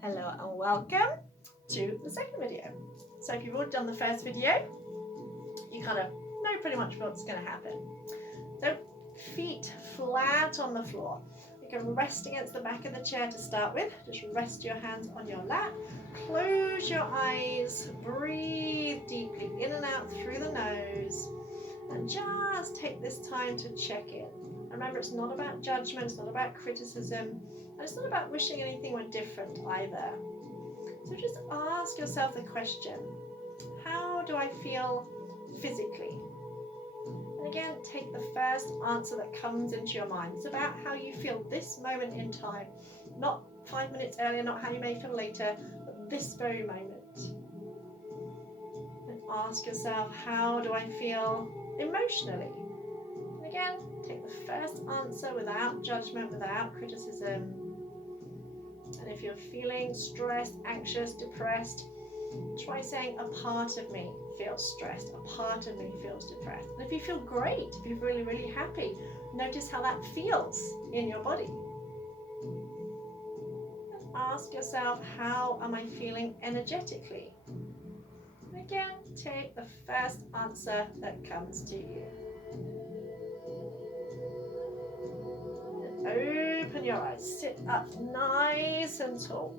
Hello and welcome to the second video. So if you've already done the first video, you kind of know pretty much what's going to happen. So feet flat on the floor. You can rest against the back of the chair to start with. Just rest your hands on your lap. Close your eyes. Breathe deeply in and out through the nose. And just take this time to check in. Remember, it's not about judgment, it's not about criticism, and it's not about wishing anything were different either. So just ask yourself the question, how do I feel physically? And again, take the first answer that comes into your mind. It's about how you feel this moment in time, not 5 minutes earlier, not how you may feel later, but this very moment. And ask yourself, how do I feel emotionally? And again, take the first answer without judgment, without criticism. And if you're feeling stressed, anxious, depressed, try saying a part of me feels stressed, a part of me feels depressed. And if you feel great, if you're really, really happy, notice how that feels in your body. And ask yourself, how am I feeling energetically? And again, take the first answer that comes to you. Open your eyes, sit up nice and tall.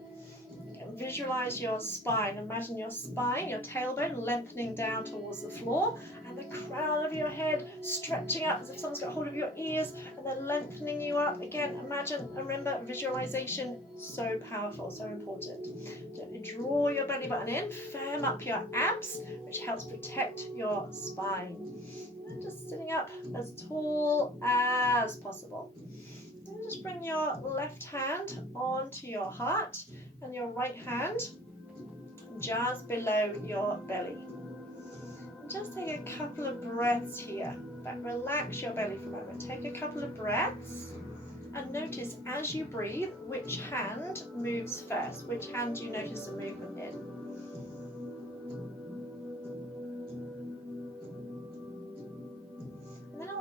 You can visualize your spine. Imagine your spine, your tailbone lengthening down towards the floor and the crown of your head stretching up as if someone's got hold of your ears and then lengthening you up. Again, imagine, remember, visualization, so powerful, so important. Gently draw your belly button in, firm up your abs, which helps protect your spine. And just sitting up as tall as possible. And just bring your left hand onto your heart and your right hand just below your belly. And just take a couple of breaths here, but relax your belly for a moment. Take a couple of breaths and notice as you breathe which hand moves first, which hand you notice the movement in.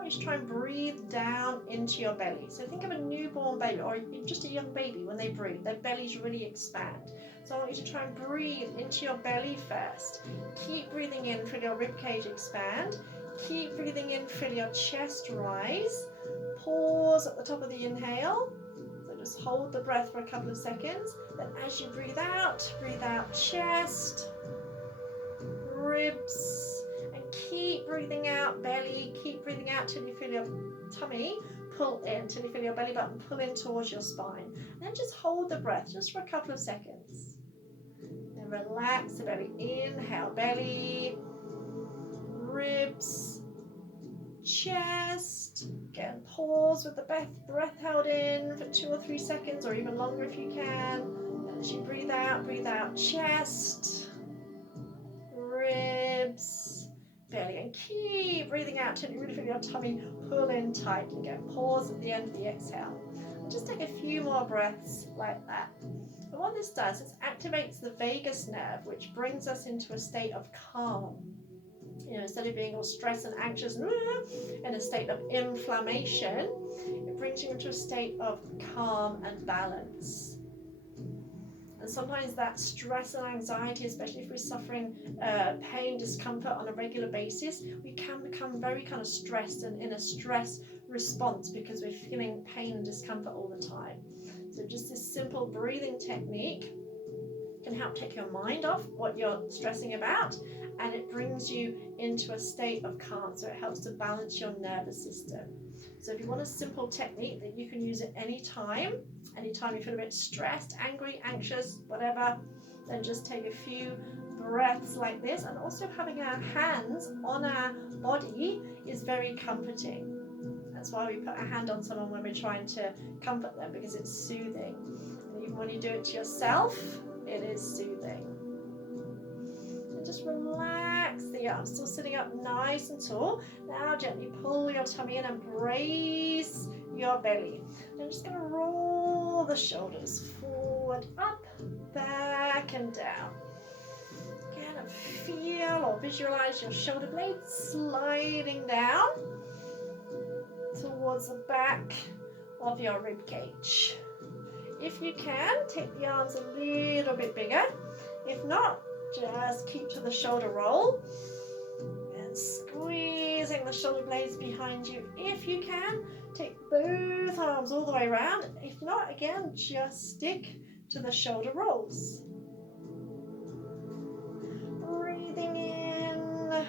Just try and breathe down into your belly. So think of a newborn baby or just a young baby when they breathe, their bellies really expand. So I want you to try and breathe into your belly first. Keep breathing in, feel your ribcage expand. Keep breathing in, feel your chest rise. Pause at the top of the inhale. So just hold the breath for a couple of seconds. Then as you breathe out chest, ribs. Keep breathing out, belly, keep breathing out till you feel your tummy pull in, till you feel your belly button pull in towards your spine. And then just hold the breath just for a couple of seconds. Then relax the belly. Inhale, belly, ribs, chest. Again, pause with the breath held in for 2 or 3 seconds or even longer if you can. And as you breathe out, chest, ribs, belly, and keep breathing out till you really feel your tummy pull in tight. Again, pause at the end of the exhale. And just take a few more breaths like that. And what this does is activates the vagus nerve, which brings us into a state of calm. Instead of being all stressed and anxious in a state of inflammation, it brings you into a state of calm and balance. And sometimes that stress and anxiety, especially if we're suffering pain, discomfort on a regular basis, we can become very kind of stressed and in a stress response because we're feeling pain and discomfort all the time. So just this simple breathing technique can help take your mind off what you're stressing about, and it brings you into a state of calm, so it helps to balance your nervous system. So if you want a simple technique that you can use at any time you feel a bit stressed, angry, anxious, whatever, then just take a few breaths like this. And also having our hands on our body is very comforting. That's why we put a hand on someone when we're trying to comfort them, because it's soothing. And even when you do it to yourself, it is soothing. And just relax the arms, still sitting up nice and tall. Now gently pull your tummy in and brace your belly. And I'm just going to roll the shoulders forward, up, back and down. Again, and feel or visualize your shoulder blades sliding down towards the back of your rib cage. If you can, take the arms a little bit bigger. If not, just keep to the shoulder roll and squeezing the shoulder blades behind you. If you can, take both arms all the way around. If not, again, just stick to the shoulder rolls. Breathing in,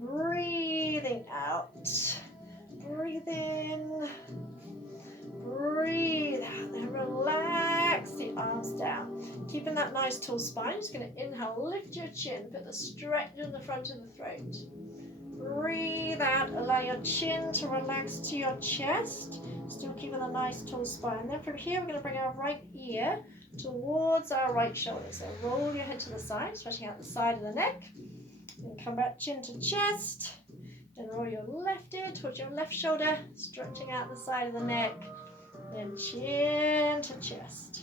breathing out. Breathe in, breathe out, then relax the arms down. Keeping that nice tall spine, just going to inhale, lift your chin, put the stretch in the front of the throat. Breathe out, allow your chin to relax to your chest, still keeping a nice tall spine. Then from here, we're going to bring our right ear towards our right shoulder. So roll your head to the side, stretching out the side of the neck. Then come back chin to chest. Then roll your left ear towards your left shoulder, stretching out the side of the neck. Then chin to chest.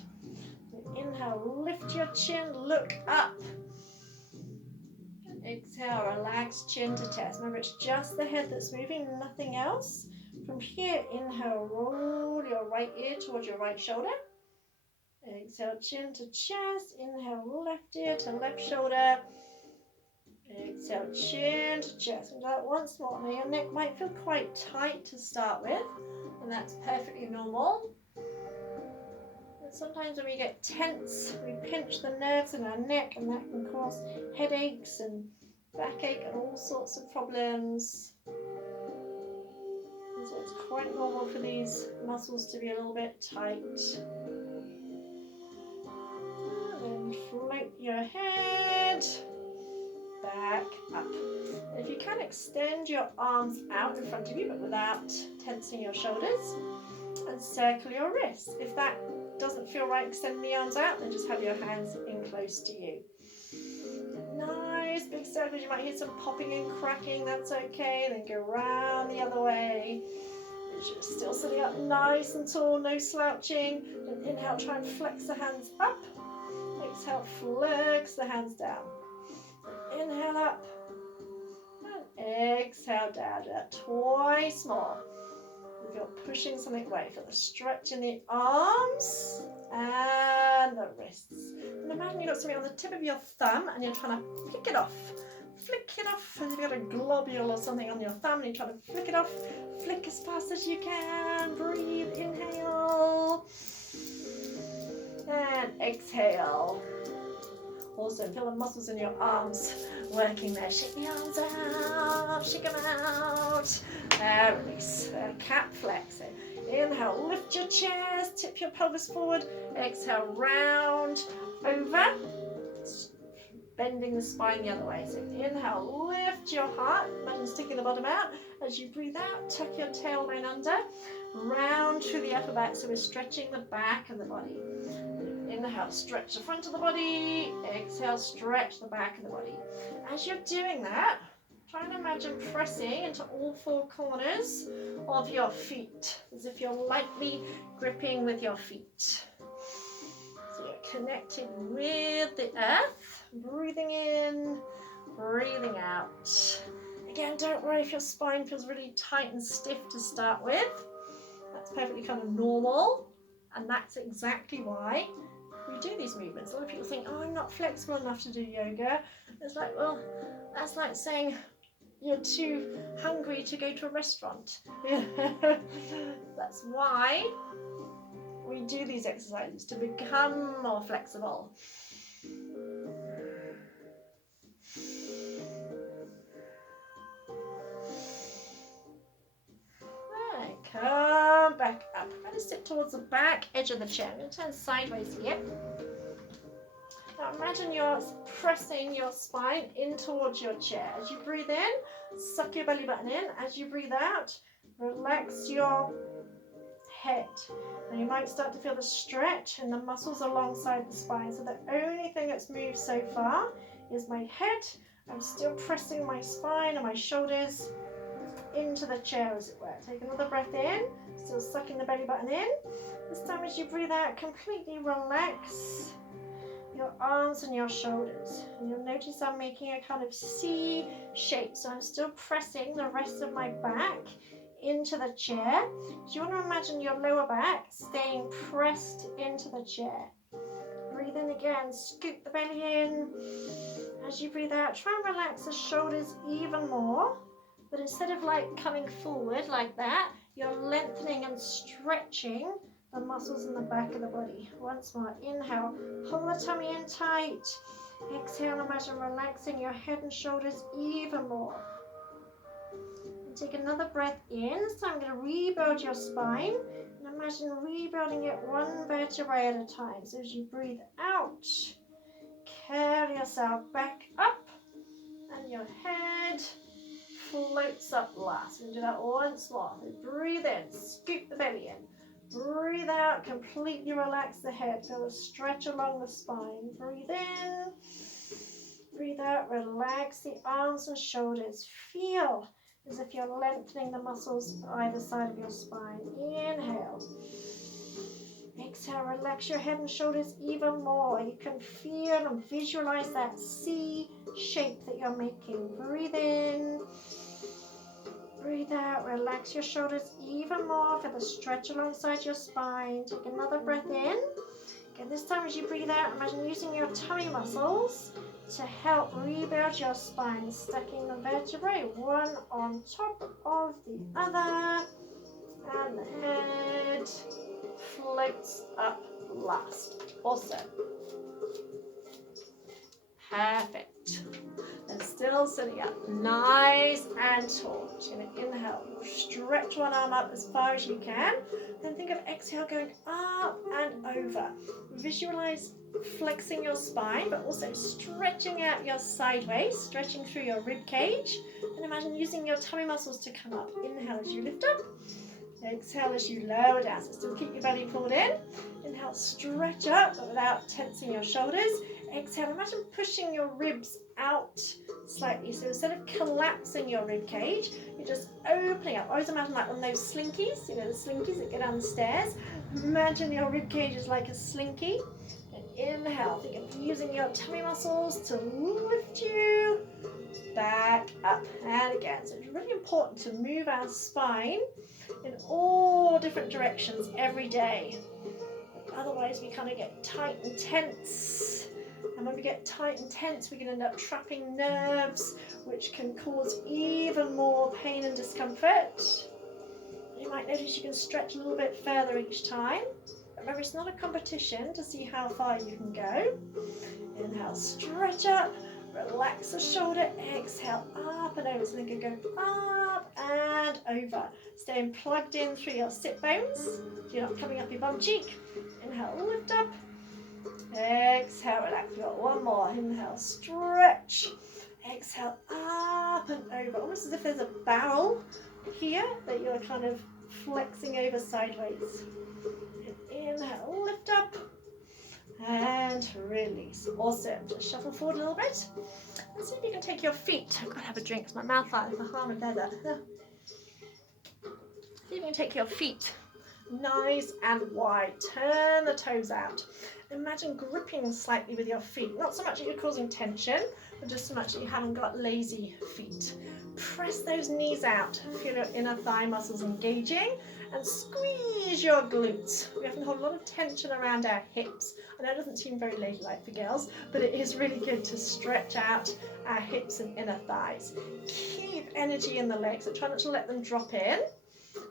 Then inhale, lift your chin, look up. And exhale, relax chin to chest. Remember, it's just the head that's moving, nothing else. From here, inhale, roll your right ear towards your right shoulder. Exhale, chin to chest. Inhale, left ear to left shoulder. Exhale, chin to chest. And do that once more. Now your neck might feel quite tight to start with, and that's perfectly normal. And sometimes when we get tense, we pinch the nerves in our neck, and that can cause headaches and backache and all sorts of problems. And so it's quite normal for these muscles to be a little bit tight. And then float your head back up. And if you can, extend your arms out in front of you, but without tensing your shoulders, and circle your wrists. If that doesn't feel right, extending the arms out, then just have your hands in close to you. Nice big circles. You might hear some popping and cracking, that's okay. Then go around the other way. You're still sitting up nice and tall, no slouching. Then inhale, try and flex the hands up. Exhale, flex the hands down. Inhale up and exhale down. Do that twice more. If you're pushing something away, feel the stretch in the arms and the wrists. And imagine you've got something on the tip of your thumb and you're trying to flick it off. Flick it off, and you've got a globule or something on your thumb and you're trying to flick it off. Flick as fast as you can. Breathe, inhale and exhale. Also, feel the muscles in your arms working there. Shake the arms out, shake them out. Release. Cat flex. So inhale, lift your chest, tip your pelvis forward. Exhale, round over. Bending the spine the other way. So inhale, lift your heart. Imagine sticking the bottom out. As you breathe out, tuck your tailbone under. Round through the upper back. So we're stretching the back of the body. Inhale, stretch the front of the body. Exhale, stretch the back of the body. As you're doing that, try and imagine pressing into all four corners of your feet, as if you're lightly gripping with your feet. So you're connected with the earth, breathing in, breathing out. Again, don't worry if your spine feels really tight and stiff to start with. That's perfectly kind of normal, and that's exactly why we do these movements. A lot of people think, oh, I'm not flexible enough to do yoga. It's like, well, that's like saying you're too hungry to go to a restaurant. That's why we do these exercises, to become more flexible. Right, come back up. I'm going to sit towards the back edge of the chair. I'm going to turn sideways here. Now imagine you're pressing your spine in towards your chair. As you breathe in, suck your belly button in. As you breathe out, relax your head. And you might start to feel the stretch in the muscles alongside the spine. So the only thing that's moved so far is my head. I'm still pressing my spine and my shoulders into the chair, as it were. Take another breath in, still sucking the belly button in. This time as you breathe out, completely relax your arms and your shoulders. And you'll notice I'm making a kind of C shape. So I'm still pressing the rest of my back into the chair. So you want to imagine your lower back staying pressed into the chair. Breathe in again, scoop the belly in. As you breathe out, try and relax the shoulders even more. But instead of like coming forward like that, you're lengthening and stretching the muscles in the back of the body. Once more, inhale, pull the tummy in tight. Exhale, imagine relaxing your head and shoulders even more. And take another breath in. This time I'm going to rebuild your spine. And imagine rebuilding it one vertebrae at a time. So as you breathe out, carry yourself back up. And your head floats up last. We're going to do that once more. So breathe in, scoop the belly in. Breathe out, completely relax the head. Feel a stretch along the spine. Breathe in, breathe out, relax the arms and shoulders. Feel as if you're lengthening the muscles either side of your spine. Inhale. Exhale, relax your head and shoulders even more. You can feel and visualize that C shape that you're making. Breathe in. Breathe out, relax your shoulders even more for the stretch alongside your spine. Take another breath in. Okay, this time as you breathe out, imagine using your tummy muscles to help rebuild your spine, stacking the vertebrae one on top of the other, and the head floats up last. Awesome. Perfect. And still sitting up nice and tall. You're going to inhale, stretch one arm up as far as you can. Then think of exhale going up and over. Visualize flexing your spine, but also stretching out your sideways, stretching through your rib cage. And imagine using your tummy muscles to come up. Inhale as you lift up. Exhale as you lower down. So still keep your belly pulled in. Inhale, stretch up, but without tensing your shoulders. Exhale, imagine pushing your ribs out slightly. So instead of collapsing your rib cage, you're just opening up. Always imagine like one of those slinkies, you know, the slinkies that go down the stairs. Imagine your rib cage is like a slinky. And inhale, think of using your tummy muscles to lift you back up. And again, so it's really important to move our spine in all different directions every day. Otherwise, we kind of get tight and tense. And when we get tight and tense, we can end up trapping nerves, which can cause even more pain and discomfort. You might notice you can stretch a little bit further each time. Remember, it's not a competition to see how far you can go. Inhale, stretch up, relax the shoulder, exhale, up and over. So then you can go up and over. Staying plugged in through your sit bones, so you're not coming up your bum cheek. Inhale, lift up. Exhale, relax. We've got one more. Inhale, stretch. Exhale, up and over. Almost as if there's a barrel here that you're kind of flexing over sideways. Inhale, lift up. And release. Awesome. Just shuffle forward a little bit. And see if you can take your feet. I've got to have a drink because my mouth like a harm of leather. See if you can take your feet nice and wide. Turn the toes out. Imagine gripping slightly with your feet. Not so much that you're causing tension, but just so much that you haven't got lazy feet. Press those knees out. Feel your inner thigh muscles engaging and squeeze your glutes. We often hold a lot of tension around our hips. I know it doesn't seem very ladylike for girls, but it is really good to stretch out our hips and inner thighs. Keep energy in the legs, so try not to let them drop in.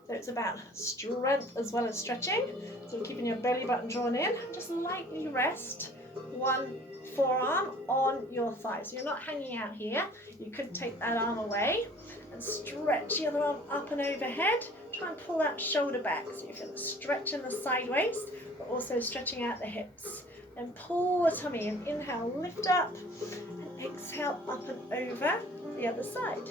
So it's about strength as well as stretching. So keeping your belly button drawn in. Just lightly rest one forearm on your thigh. So you're not hanging out here. You could take that arm away and stretch the other arm up and overhead. Try and pull that shoulder back. So you feel the stretch in the side waist, but also stretching out the hips. Then pull the tummy in. Inhale, lift up. And exhale, up and over the other side.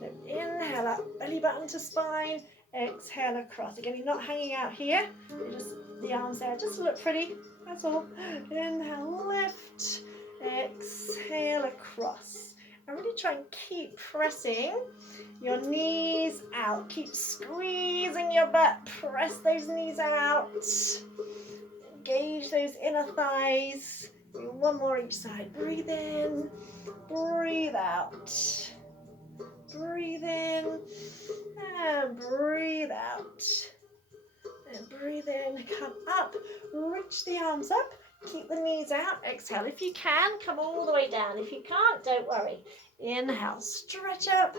So inhale up, belly button to spine. Exhale across. Again, you're not hanging out here. You're just the arms there just to look pretty. That's all. Inhale, lift. Exhale across. And really try and keep pressing your knees out. Keep squeezing your butt. Press those knees out. Engage those inner thighs. Do one more each side. Breathe in. Breathe out. breathe in and breathe out. And breathe in, come up, reach the arms up, keep the knees out. Exhale. If you can, come all the way down. If you can't, don't worry. Inhale, stretch up.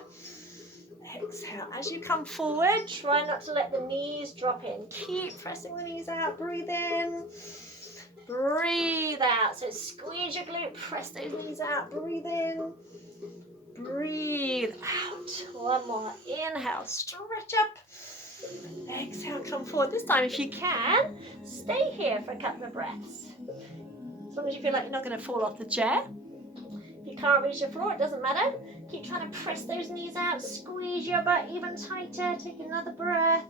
Exhale. As you come forward, try not to let the knees drop in. Keep pressing the knees out. Breathe in. Breathe out. So squeeze your glute, press those knees out. Breathe in. Breathe out. One more. Inhale, stretch up. Exhale, come forward. This time, if you can, stay here for a couple of breaths. As long as you feel like you're not going to fall off the chair. If you can't reach the floor, it doesn't matter. Keep trying to press those knees out. Squeeze your butt even tighter. Take another breath.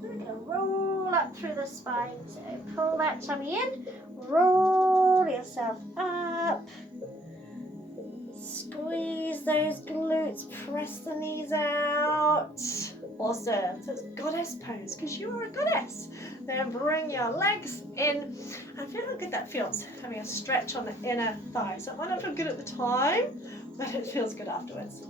We're going to roll up through the spine. So pull that tummy in. Roll yourself up. Squeeze those glutes, press the knees out. Awesome. So it's goddess pose because you are a goddess. Then bring your legs in and feel how good that feels, having a stretch on the inner thigh. So it might not feel good at the time, but it feels good afterwards.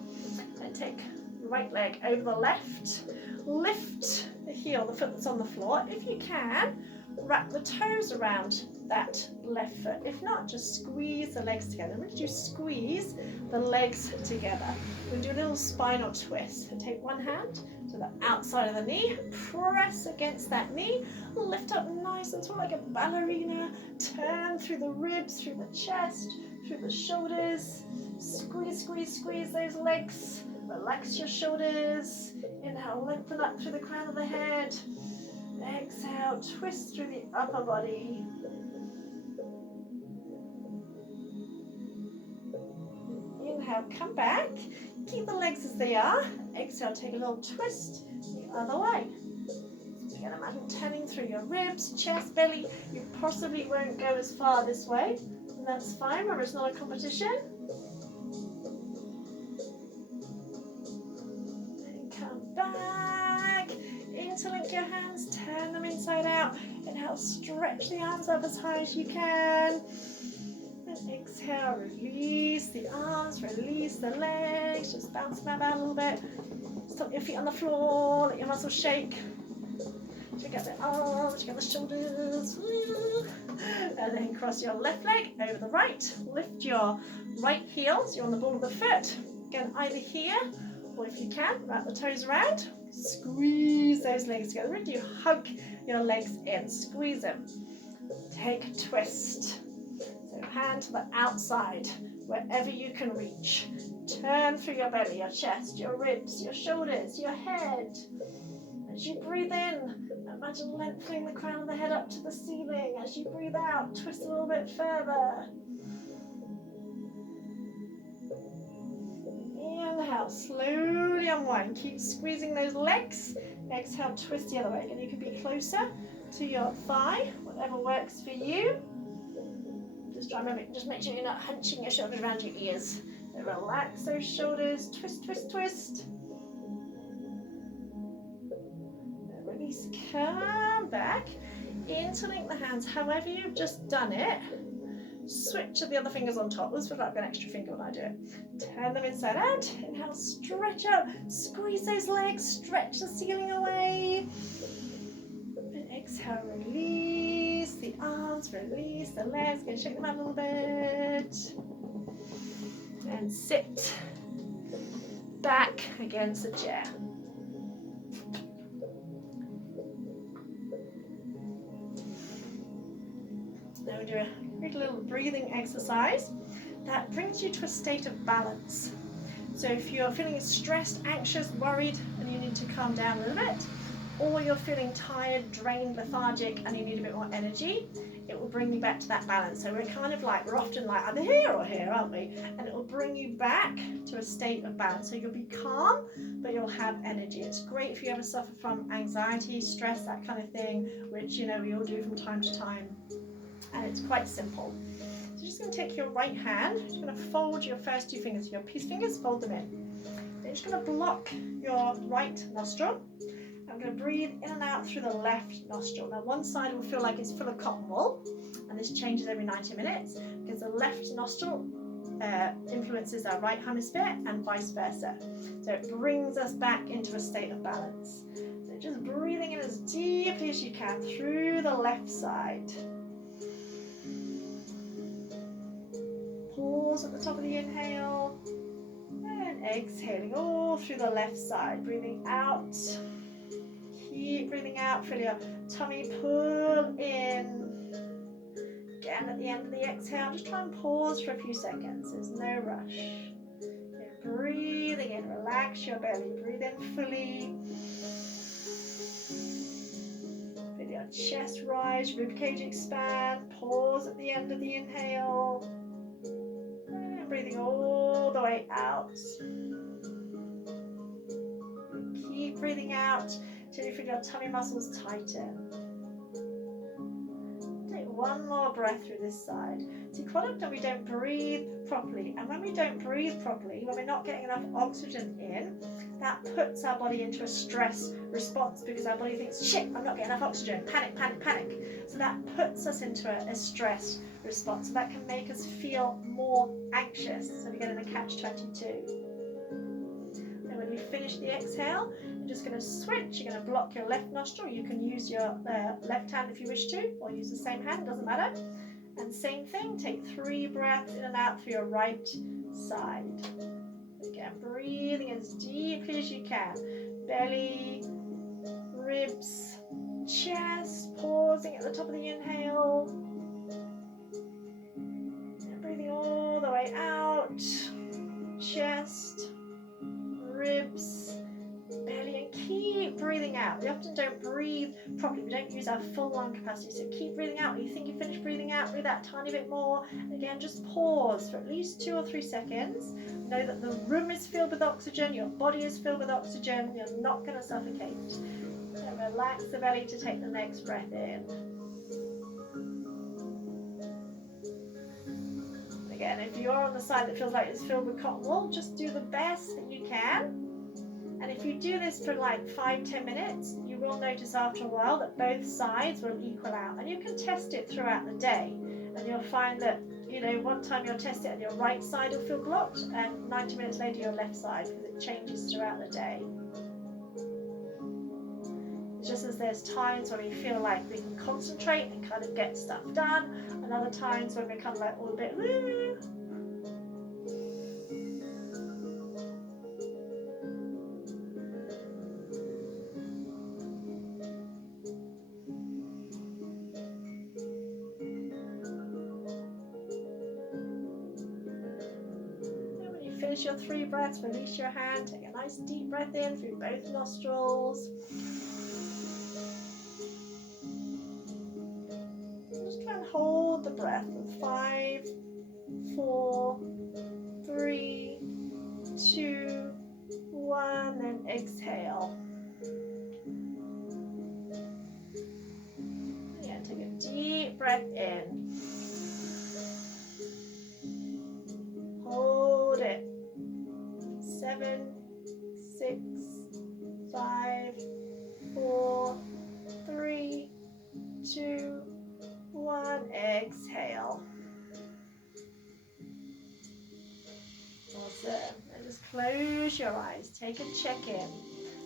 And take the right leg over the left. Lift the heel, the foot that's on the floor. If you can, wrap the toes around that left foot. If not, just squeeze the legs together. When you squeeze the legs together, we'll do a little spinal twist. So take one hand to the outside of the knee, press against that knee, lift up nice and tall like a ballerina, turn through the ribs, through the chest, through the shoulders, squeeze, squeeze, squeeze those legs, relax your shoulders, inhale, lengthen up through the crown of the head, exhale, twist through the upper body. Inhale, come back, keep the legs as they are. Exhale, take a little twist the other way. So you can imagine turning through your ribs, chest, belly. You possibly won't go as far this way, and that's fine, remember it's not a competition. And come back, interlink your hands, turn them inside out. Inhale, stretch the arms up as high as you can. And exhale, release the arms, release the legs, just bounce them about a little bit. Stop your feet on the floor, let your muscles shake. Check out the arms, check out the shoulders. And then cross your left leg over the right. Lift your right heel, so you're on the ball of the foot. Again, either here, or if you can, wrap the toes around. Squeeze those legs together. Really do hug your legs in, squeeze them. Take a twist. So hand to the outside, wherever you can reach. Turn through your belly, your chest, your ribs, your shoulders, your head. As you breathe in, imagine lengthening the crown of the head up to the ceiling. As you breathe out, twist a little bit further. Inhale, slowly unwind. Keep squeezing those legs. Exhale, twist the other way. And you can be closer to your thigh, whatever works for you. Just try, remember, just make sure you're not hunching your shoulders around your ears. So relax those shoulders, twist, twist, twist. And release, come back. Interlink the hands, however you've just done it. Switch to the other fingers on top. This feels like I've got an extra finger when I do it. Turn them inside out. Inhale, stretch up. Squeeze those legs, stretch the ceiling away. And exhale, release the arms, release the legs. Go shake them out a little bit. And sit back against the chair. Now we do a quick little breathing exercise that brings you to a state of balance. So if you're feeling stressed, anxious, worried, and you need to calm down a little bit, or you're feeling tired, drained, lethargic, and you need a bit more energy, it will bring you back to that balance. So we're kind of like, we're often like either here or here, aren't we? And it will bring you back to a state of balance. So you'll be calm, but you'll have energy. It's great if you ever suffer from anxiety, stress, that kind of thing, which, you know, we all do from time to time. And it's quite simple. So you're just going to take your right hand, you're going to fold your first two fingers, your peace fingers, fold them in. You're just going to block your right nostril. I'm going to breathe in and out through the left nostril. Now one side will feel like it's full of cotton wool, and this changes every 90 minutes because the left nostril influences our right hemisphere and vice versa. So it brings us back into a state of balance. So just breathing in as deeply as you can through the left side. Pause at the top of the inhale and exhaling all through the left side. Breathing out. Keep breathing out. Feel your tummy pull in. Again, at the end of the exhale, just try and pause for a few seconds. There's no rush. And breathing in, relax your belly. Breathe in fully. Feel your chest rise, ribcage expand. Pause at the end of the inhale. And breathing all the way out. Keep breathing out till you feel your tummy muscles tighten. One more breath through this side. See, quite often we don't breathe properly, and when we don't breathe properly, when we're not getting enough oxygen in, that puts our body into a stress response because our body thinks, shit, I'm not getting enough oxygen, panic, panic, panic. So that puts us into a stress response. So that can make us feel more anxious. So we get in a catch-22. And when you finish the exhale, you're just going to switch. You're going to block your left nostril. You can use your left hand if you wish to, or use the same hand, doesn't matter. And same thing, take 3 breaths in and out through your right side. Again, breathing as deeply as you can. Belly, ribs, chest, pausing at the top of the inhale. And breathing all the way out. Chest, ribs, belly, and keep breathing out. We often don't breathe properly. We don't use our full lung capacity. So keep breathing out. When you think you finished breathing out, breathe out a tiny bit more. Again, just pause for at least 2 or 3 seconds. Know that the room is filled with oxygen. Your body is filled with oxygen. You're not going to suffocate. And relax the belly to take the next breath in. Again, if you're on the side that feels like it's filled with cotton wool, just do the best that you can. And if you do this for like 5-10 minutes, you will notice after a while that both sides will equal out. And you can test it throughout the day. And you'll find that, you know, one time you'll test it and your right side will feel blocked, and 90 minutes later your left side, because it changes throughout the day. Just as there's times when we feel like we can concentrate and kind of get stuff done, and other times when we're kind of like all a bit woo. And when you finish your 3 breaths, release your hand, take a nice deep breath in through both nostrils. Hold the breath for 5, 4, 3, 2, 1, and exhale. Yeah, take a deep breath in. Hold it. 7, 6, 5, 4, 3, 2, 1, exhale. Awesome. And just close your eyes. Take a check-in.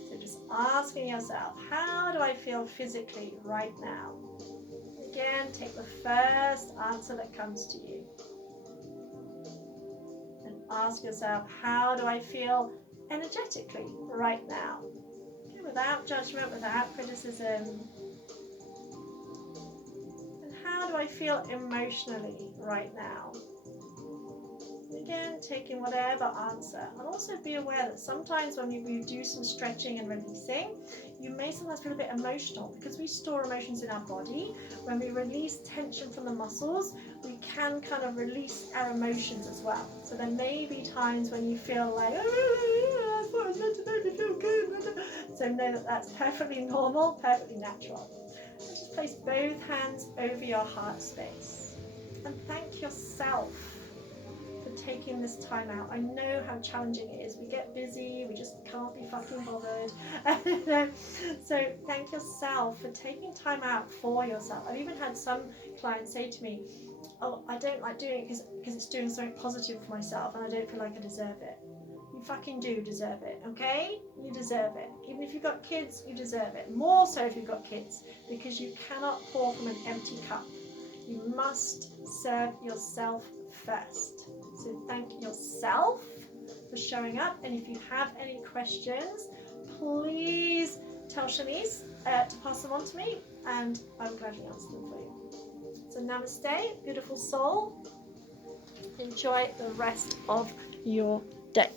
So just asking yourself, how do I feel physically right now? Again, take the first answer that comes to you. And ask yourself, how do I feel energetically right now? Okay, without judgment, without criticism. How do I feel emotionally right now? Again, taking whatever answer. And also be aware that sometimes when you do some stretching and releasing, you may sometimes feel a bit emotional because we store emotions in our body. When we release tension from the muscles, we can kind of release our emotions as well. So there may be times when you feel like, oh, that's what it's meant to make me feel good. So know that that's perfectly normal, perfectly natural. Just place both hands over your heart space and thank yourself for taking this time out. I know how challenging it is. We get busy, we just can't be fucking bothered. So thank yourself for taking time out for yourself. I've even had some clients say to me, oh, I don't like doing it because it's doing something positive for myself and I don't feel like I deserve it. You fucking do deserve it, okay? You deserve it. Even if you've got kids, you deserve it. More so if you've got kids, because you cannot pour from an empty cup. You must serve yourself first. So thank yourself for showing up. And if you have any questions, please tell Shanice to pass them on to me, and I will gladly answer them for you. So namaste, beautiful soul. Enjoy the rest of your day.